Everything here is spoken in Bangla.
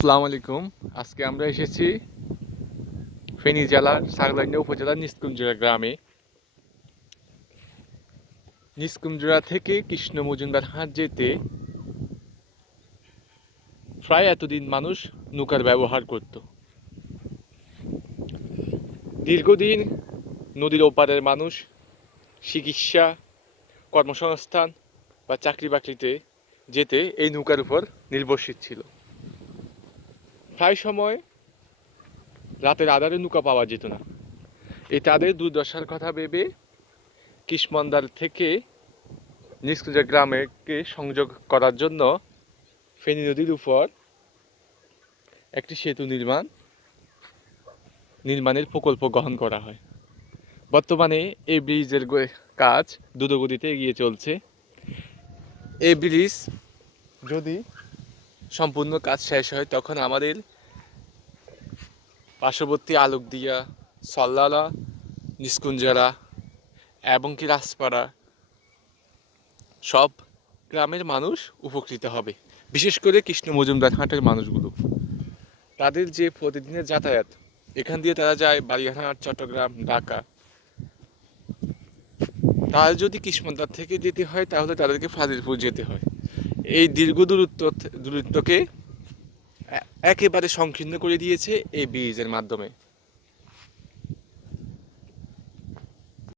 আসসালামু আলাইকুম। আজকে আমরা এসেছি ফেনী জেলার সাগলাইন্যা উপজেলার নিষ্কুঞ্জুরা গ্রামে। নিষ্কুঞ্জুরা থেকে কৃষ্ণ মজুমদার হাট যেতে প্রায় এতদিন মানুষ নৌকার ব্যবহার করত। দীর্ঘদিন নদীর ওপারের মানুষ চিকিৎসা, কর্মসংস্থান বা চাকরি বাকরিতে যেতে এই নৌকার উপর নির্ভরশীল ছিল। প্রায় সময় রাতের আঁধারে নৌকা পাওয়া যেত না। এই তাদের দুর্দশার কথা ভেবে কৃষ্ণমন্দার থেকে নিষ্কুঞ্জা গ্রামকে সংযোগ করার জন্য ফেনী নদীর উপর একটি সেতু নির্মাণের প্রকল্প গ্রহণ করা হয়। বর্তমানে এই ব্রিজের কাজ দ্রুতগতিতে এগিয়ে চলছে। এই ব্রিজ যদি সম্পূর্ণ কাজ শেষ হয় তখন আমাদের পার্শ্ববর্তী আলোকদিয়া, সল্লালা, নিষ্কুঞ্জরা এবং কি রাজপাড়া সব গ্রামের মানুষ উপকৃত হবে। বিশেষ করে কৃষ্ণ মজুমদার হাটের মানুষগুলো, তাদের যে প্রতিদিনের যাতায়াত, এখান দিয়ে তারা যায় বালিয়ারহাট, চট্টগ্রাম, ঢাকা। তারা যদি কৃষ্ণমন্দার থেকে যেতে হয় তাহলে তাদেরকে ফাজিলপুর যেতে হয়। এই দীর্ঘ দূরত্বকে একেবারে সংকীর্ণ করে দিয়েছে এই ব্রিজের মাধ্যমে।